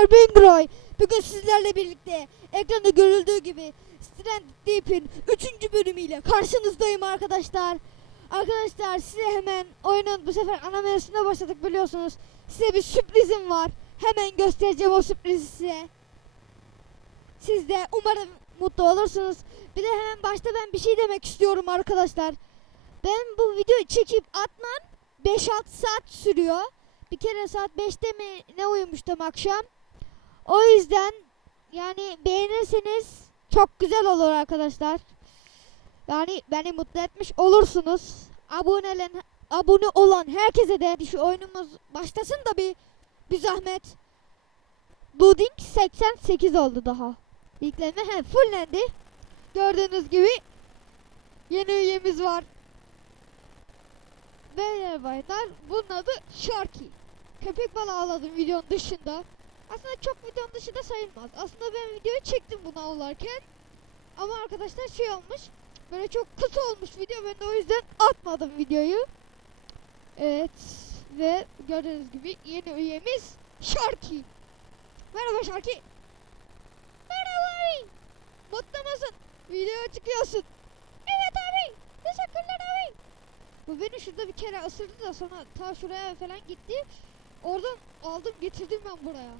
arkadaşlar ben. Bugün sizlerle birlikte ekranda görüldüğü gibi Stranded Deep'in 3. bölümüyle karşınızdayım arkadaşlar. Arkadaşlar size hemen oyunun bu sefer ana menüsüne başladık biliyorsunuz. Size bir sürprizim var. Hemen göstereceğim o sürprizi size. Siz de umarım mutlu olursunuz. Bir de hemen başta ben bir şey demek istiyorum arkadaşlar. Ben bu videoyu çekip atmam 5-6 saat sürüyor. Bir kere saat 5'te mi ne uyumuştum akşam. O yüzden yani beğenirseniz çok güzel olur arkadaşlar. Yani beni mutlu etmiş olursunuz. Abone, abone olan herkese de şu oyunumuz başlasın da bir, bir zahmet. Loading 88 oldu daha. Yükleme he, fullendi. Gördüğünüz gibi yeni üyemiz var. Beyler baylar bunun adı Sharky. Köpek balığı avladım videonun dışında. Aslında çok videonun dışında sayılmaz. Aslında ben videoyu çektim bunu avlarken. Ama arkadaşlar şey olmuş. Böyle çok kısa olmuş video. Ben de o yüzden atmadım videoyu. Evet. Ve gördüğünüz gibi yeni üyemiz Sharky. Merhaba Sharky. Merhaba abi. Mutlu musun? Videoya çıkıyorsun. Evet abi. Teşekkürler abi. Bu beni şurada bir kere ısırdı da sonra ta şuraya falan gitti. Oradan aldım getirdim ben buraya.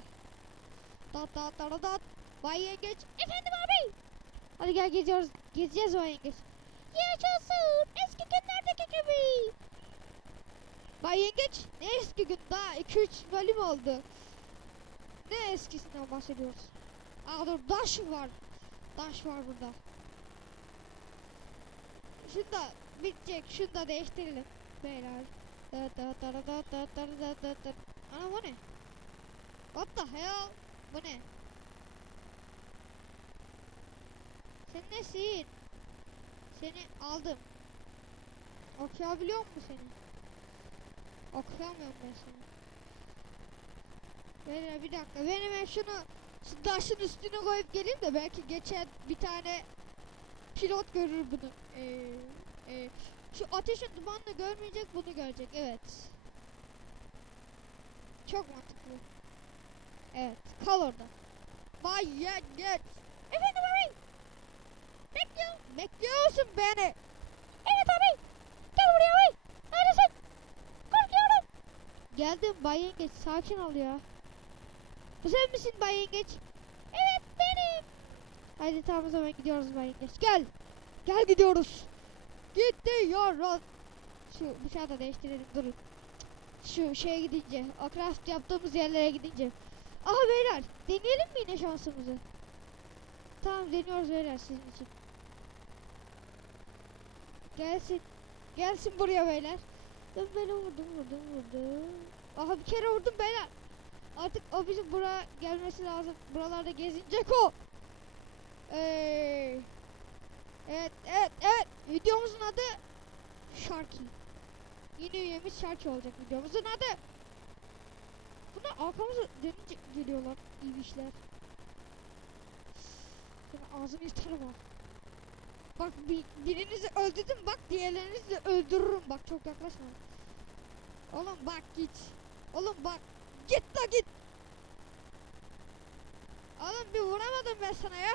Dat dat dat dat. Bay yengeç. Efendim abi. Hadi gel geziyoruz. Gezeceğiz o yengeç. Yaşasın. Eski günlerdeki gibi. Bay yengeç. Ne eski gün? Daha 2-3 bölüm oldu. Ne eskisinden bahsediyoruz? Aa dur daş var. Daş var burada. Şunu da bitecek. Şunu da değiştirelim. Beyler. Da da da da da da da da da. Ana bu ne? What the hell? Bu ne? Sen nesin? Seni aldım. Okuyabiliyor musun seni? Okuyamıyorum ben seni. Beyler bir dakika. Ben hemen şunu şu taşın üstüne koyup geleyim de belki geçen bir tane pilot görür bunu. Ee, e, şu ateşin dumanını görmeyecek bunu görecek. Evet. Çok mantıklı. Evet. Kal orada. Vay yengeç. Efendim abi. Bekliyor. Bekliyor musun beni? Evet abi. Gel buraya abi. Neredesin? Korkuyorum. Geldim Bay Yengeç. Sakin ol ya. Bu sen misin Bay Yengeç? Evet benim. Haydi tamam o zaman gidiyoruz Bay Yengeç. Gel. Gel gidiyoruz. Gidiyoruz. Şu bıçağı da değiştirelim durun. Şu şeye gidince, o craft yaptığımız yerlere gidince. Aha beyler, deneyelim mi yine şansımızı? Tamam deniyoruz beyler sizin için. Gelsin. Gelsin buraya beyler. Ben beni vurdum vurdum vurdum. Aha bir kere vurdum beyler. Artık o bizim buraya gelmesi lazım. Buralarda gezinecek o. Ee, evet evet evet. Videomuzun adı Sharky. Yine üyemiz Sharky olacak videomuzun adı. Bunlar arkamıza dönünce geliyorlar iyi işler. Senin ağzını yırtarım ha. Bak bir, birinizi öldürdüm bak diğerlerinizi de öldürürüm bak çok yaklaşma. Oğlum bak git. Oğlum bak git la git. Oğlum bir vuramadım ben sana ya.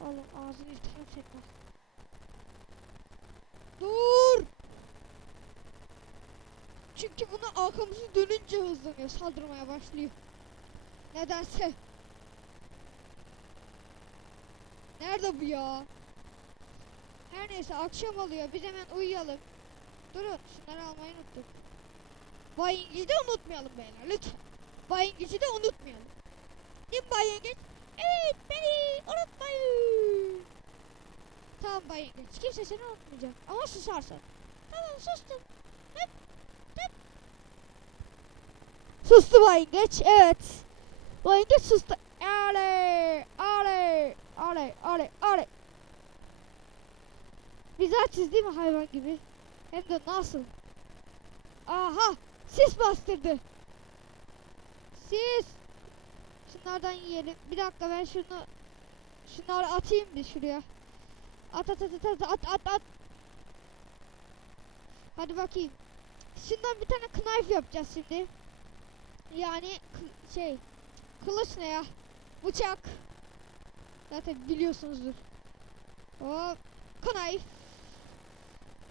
Oğlum ağzını yırtarım senin bak. Dur. Çünkü bunu arkamızı dönünce hızlanıyor saldırmaya başlıyor. Nedense. Nerede bu ya? Her neyse akşam oluyor. Biz hemen uyuyalım. Durun şunları almayı unuttuk. Bay Yengeç'i de unutmayalım beyler lütfen. Bay Yengeç'i de unutmayalım. Değil mi Bay Yengeç? Evet beni unutmayın. Tamam Bay Yengeç. Kimse seni unutmayacak. Ama susarsan. Tamam sustum. Hep, hep. Sustu Yengeç. Evet. Yengeç sustu. Ale, ale, ale, ale, ale. Biz açız değil mi hayvan gibi? Hem de nasıl? Aha! Sis bastırdı. Sis. Şunlardan yiyelim. Bir dakika ben şunu şunları atayım bir şuraya. At at at at at at at. Hadi bakayım. Şundan bir tane knife yapacağız şimdi. Yani şey kılıç ne ya? Bıçak. Zaten biliyorsunuzdur. Hop knife.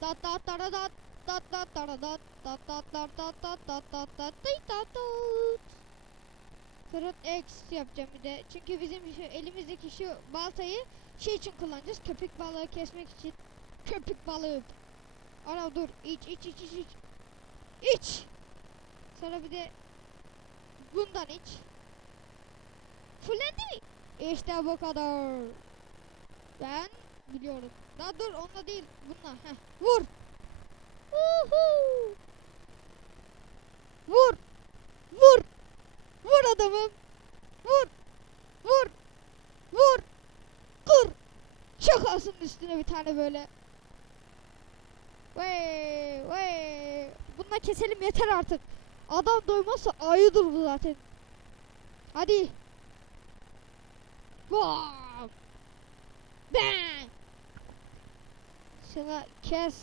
Dat dat dat dat dat dat dat dat dat dat dat dat dat dat dat dat dat dat Kırık X yapacağım bir de. Çünkü bizim şu elimizdeki şu baltayı şey için kullanacağız. Köpek balığı kesmek için. Köpek balığı. Ana dur. iç iç iç iç iç. İç. Sonra bir de bundan iç. Fullendi mi? İşte bu kadar. Ben biliyorum. Daha dur onunla değil bununla. Heh. Vur. Uhu. Vur. Vur. Vur adamım. Vur. Vur. Vur. Kır. Çakarsın üstüne bir tane böyle. Vay vay. Bununla keselim yeter artık. Adam doymazsa ayıdır bu zaten. Hadi. Bam. Bang. Şuna kes.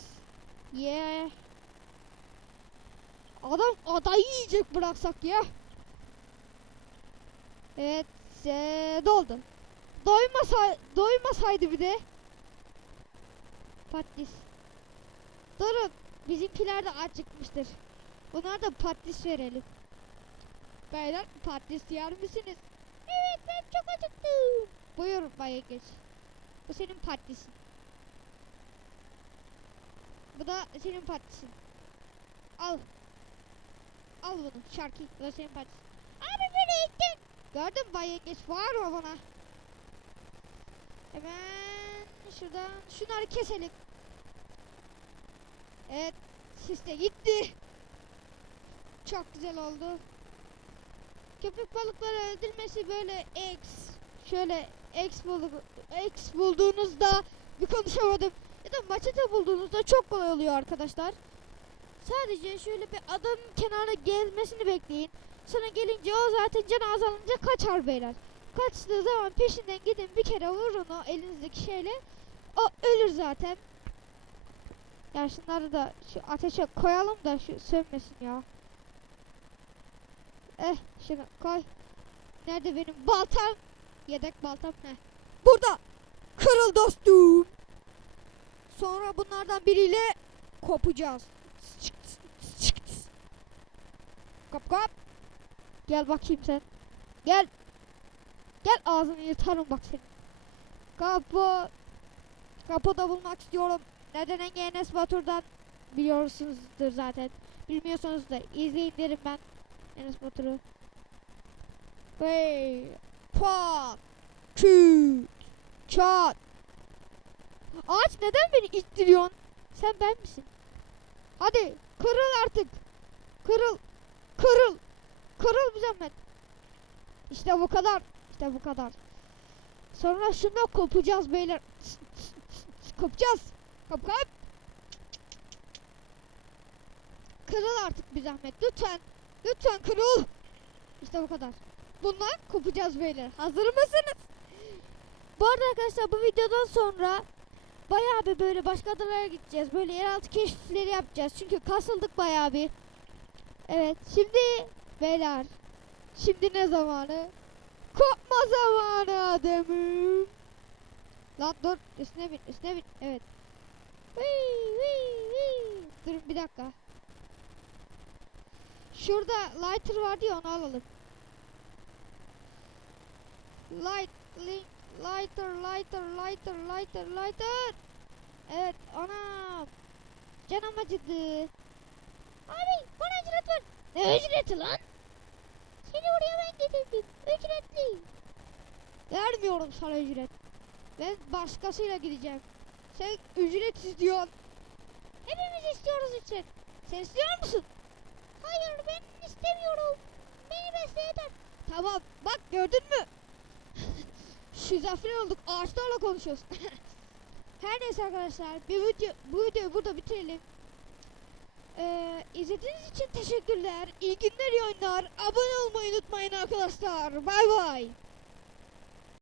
Ye. Adam adayı yiyecek bıraksak ya. Evet. eee, doldu. Doymasa doymasaydı bir de. Patlis. Durun. Bizimkiler de acıkmıştır. Ona da patlis verelim. Beyler patlis yer misiniz? Evet ben çok acıktım. Buyur Bay Geç. Bu senin patlisin. Bu da senin patlisin. Al. Al bunu şarkı. Bu da senin patlisin. Abi beni ittin. Gördün Bay Yengeç var mı bana? Hemen şuradan şunları keselim. Evet siste gitti. Çok güzel oldu. Köpek balıkları öldürmesi böyle X. Şöyle X bulduk. X bulduğunuzda bir konuşamadım. Ya da maçete bulduğunuzda çok kolay oluyor arkadaşlar. Sadece şöyle bir adamın kenarına gelmesini bekleyin. Sonra gelince o zaten canı azalınca kaçar beyler. Kaçtığı zaman peşinden gidin bir kere vurun o elinizdeki şeyle. O ölür zaten. Ya şunları da şu ateşe koyalım da şu sönmesin ya. Eh şunu koy. Nerede benim baltam? Yedek baltam. Heh. Burada. Kırıl dostum. Sonra bunlardan biriyle kopacağız. Kap kap. Gel bakayım sen. Gel. Gel ağzını yırtarım bak seni. Kapı. Kapıda bulmak istiyorum. Neden Enes Batur'dan biliyorsunuzdur zaten. Bilmiyorsanız da izleyin derim ben Enes Batur'u. Hey. Pat. Küt. Çat. Ağaç neden beni ittiriyorsun? Sen ben misin? Hadi kırıl artık. Kırıl. Kırıl. Kırıl bir zahmet. İşte bu kadar. İşte bu kadar. Sonra şundan kopacağız beyler. Kopacağız. Kop. Kırıl artık bir zahmet. Lütfen. Lütfen kırıl. İşte bu kadar. Bundan kopacağız beyler. Hazır mısınız? Bu arada arkadaşlar bu videodan sonra bayağı bir böyle başka adalara gideceğiz. Böyle yeraltı keşifleri yapacağız. Çünkü kasıldık bayağı bir. Evet şimdi beyler. Şimdi ne zamanı? Kopma zamanı adamım. Lan dur üstüne bin üstüne bin. Evet. Hıy, hıy, hıy. Durun bir dakika. Şurada lighter vardı ya onu alalım. Light, link, lighter, lighter, lighter, lighter, lighter. Evet, anam. Canım acıdı. Abi, bana ücret ver. Ne ücreti lan? Seni oraya ben getirdim. Ücretli. Vermiyorum sana ücret. Ben başkasıyla gideceğim. Sen ücret istiyorsun. Hepimiz istiyoruz ücret. Sen istiyor musun? Hayır ben istemiyorum. Beni besle yeter. Tamam bak gördün mü? Şizofren olduk ağaçlarla konuşuyoruz. Her neyse arkadaşlar bir video, bu videoyu burada bitirelim. Ee, izlediğiniz için teşekkürler. İyi günler iyi oyunlar. Abone olmayı unutmayın arkadaşlar. Bay bay.